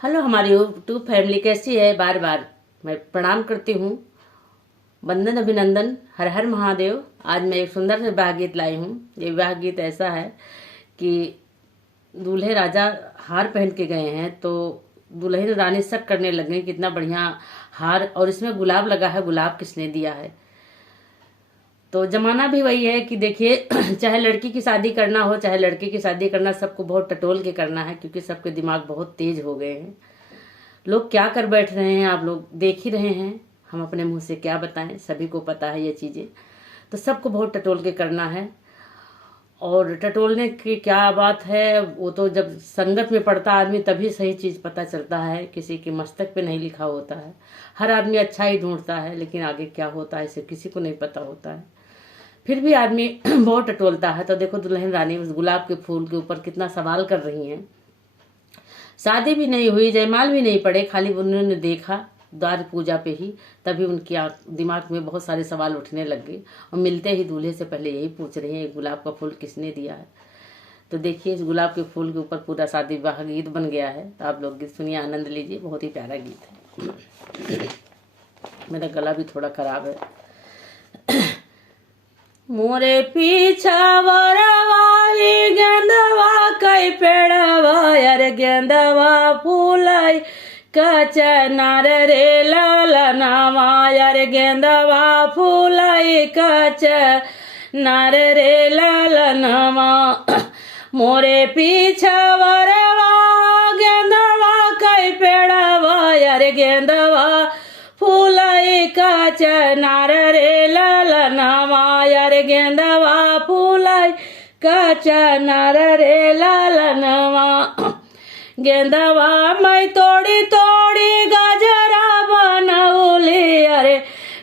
Hello, हमारी YouTube family कैसी है। बार बार मैं प्रणाम करती हूँ। वंदन अभिनंदन, हर हर महादेव। आज मैं एक सुंदर से विवाह गीत लाई हूँ। ये विवाह गीत ऐसा है कि दूल्हे राजा हार पहन के गए हैं तो दुल्हन रानी शक करने लगे कितना बढ़िया हार, और इसमें गुलाब लगा है, गुलाब किसने दिया है। तो जमाना भी वही है कि देखिए चाहे लड़की की शादी करना हो चाहे लड़के की शादी करना, सबको बहुत टटोल के करना है, क्योंकि सबके दिमाग बहुत तेज हो गए हैं। लोग क्या कर बैठ रहे हैं आप लोग देख ही रहे हैं। हम अपने मुंह से क्या बताएं, सभी को पता है ये चीज़ें। तो सबको बहुत टटोल के करना है। और टटोलने की क्या बात है, वो तो जब संगत में पड़ता आदमी तभी सही चीज़ पता चलता है। किसी के मस्तक पे नहीं लिखा होता है। हर आदमी अच्छा ही ढूंढता है, लेकिन आगे क्या होता है इसे किसी को नहीं पता होता है। फिर भी आदमी बहुत टटोलता है। तो देखो दुल्हन रानी उस गुलाब के फूल के ऊपर कितना सवाल कर रही हैं। शादी भी नहीं हुई, जयमाल भी नहीं पड़े, खाली उन्होंने देखा द्वार पूजा पे ही, तभी उनकी दिमाग में बहुत सारे सवाल उठने लग गए। और मिलते ही दूल्हे से पहले यही पूछ रहे हैं, गुलाब का फूल किसने दिया है। तो देखिए इस गुलाब के फूल के ऊपर पूरा शादी विवाह गीत बन गया है। तो आप लोग गीत सुनिए, आनंद लीजिए। बहुत ही प्यारा गीत है। मेरा गला भी थोड़ा खराब है। मोरे पीछा वरवाही गेंदवा कई पेड़वा, यार गेंदवा फूलाई कचनार रे ललनावा, यार गेंदवा फूलाई कचनार रे ललनावा। मोरे पीछा वरवा गेंदवा कई पेड़वा, यार गेंदवा फूलाई कचनार रे ललनावा, यार गेंदवा फूलाई कचनार रे ललनावा। गेंदवा मैं तोड़ी तोड़ी गजरा बनौली, अरे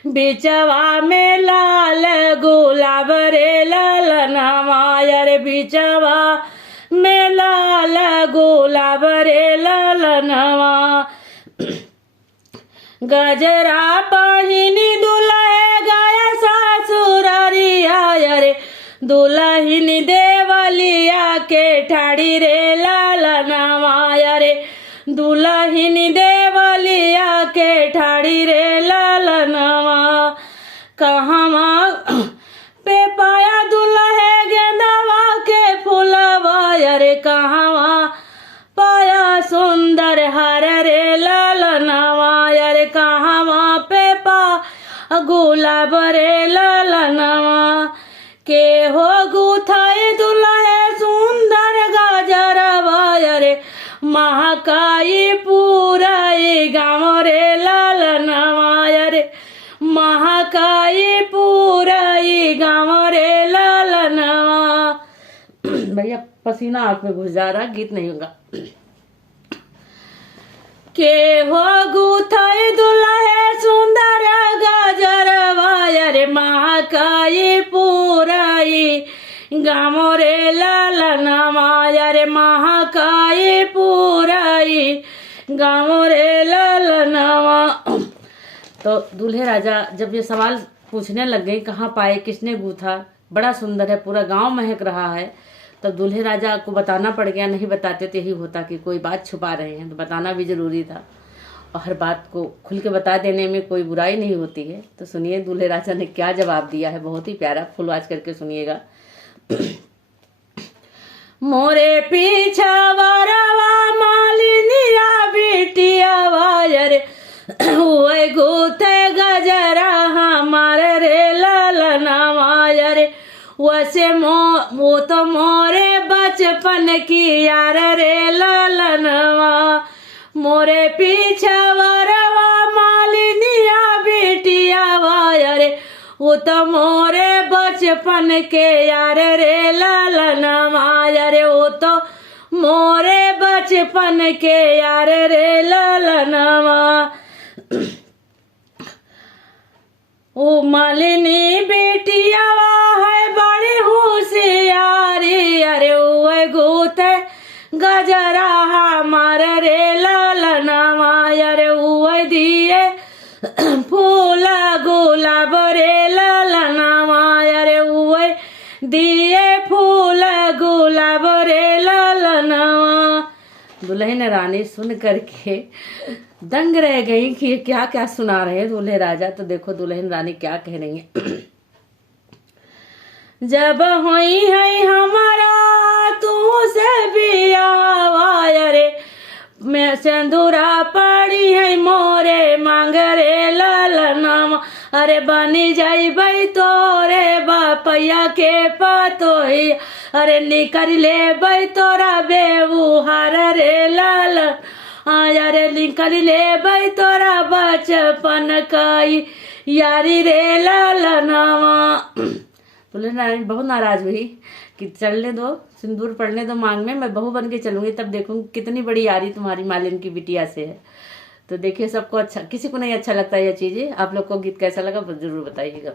बिचवा में लाल गुलाब रे ललनावा, यार बिचवा में लाल गुलाब रे ललनावा। गजरा पहिनी दुल्हे गया सासुररिया, अरे दुल्हन देवलिया के ठाड़ी रे ललनावा, अरे दुल्हन देवलिया के ठाड़ी रे ललनावा। कहवा पे पाया दुल्हे गेंदवा के फूलवा, अरे कहवा पाया सुंदर हर रे ललनावा, अरे कहवा पे पा गुलाब रे ललनावा। के हो गुथाए दुल्हे सुंदर गजरवा, अरे महाकाई पूराई गाँव रे ललनावा, अरे महाकाई पूराई गाँव रे ललनावा। भैया पसीना आंख में घुस जा रहा, गीत नहीं होगा। के हो गुथाई दुल्हे सुंदर गजरवा, अरे महाकाई पूराई गाँव रे ललनावा, अरे महाकाई पूराई गाँव रे ललनावा। तो दूल्हे राजा जब ये सवाल पूछने लग गए कहाँ पाए, किसने गूथा, बड़ा सुंदर है, पूरा गांव महक रहा है। तब दूल्हे राजा को बताना पड़ गया। नहीं बताते तो यही होता कि कोई बात छुपा रहे हैं, तो बताना भी जरूरी था। और हर बात को खुल के बता देने में कोई बुराई नहीं होती है। तो सुनिए दूल्हे राजा ने क्या जवाब दिया है, बहुत ही प्यारा, फुल आवाज करके सुनिएगा। मोरे पीछा वरवा मालिनिया बिटियावा, अरे हुए गुथे गजरा हमारे रे ललनावा, अरे वैसे वो तो मोरे बचपन की यार रे ललनावा। मोरे पीछा वरवा मालिनिया बिटियावा, अरे वो तो मोरे बचपन के यार रे ललनावा, अरे वो तो मोरे बचपन के यार रे ललनावा। ओ मालिनी बेटियावा है बड़ी होशियारी, अरे वो गुथे गजरा हमार रे ललनावा, अरे वो दिए फूल गुलाब रे ललनावा, अरे वो दिए फूल गुलाब रे ललनावा। दुल्हन रानी सुन करके दंग रह गई कि ये क्या क्या सुना रहे हैं दूल्हे राजा। तो देखो दुल्हन रानी क्या कह रही है। जब होई है हमारा तू से बियाह रे, मैं सिंदूरा पड़ी है मोरे मांगरे ललनामा, अरे बनी जाई भाई तोरे बापैया के पतोही, अरे निकर ले भाई तोरा बेबुहार रे लाल, अरे निकर ले भाई तोरा बचपन कई यारी रे ललनामा। दुल्हन रानी बहुत नाराज हुई कि चलने दो, सिंदूर पड़ने दो मांग में, मैं बहू बन के चलूंगी, तब देखूंगी कितनी बड़ी यारी तुम्हारी मालिन की बिटिया से है। तो देखिए सबको अच्छा, किसी को नहीं अच्छा लगता ये चीजें। आप लोग को गीत कैसा लगा जरूर बताइएगा।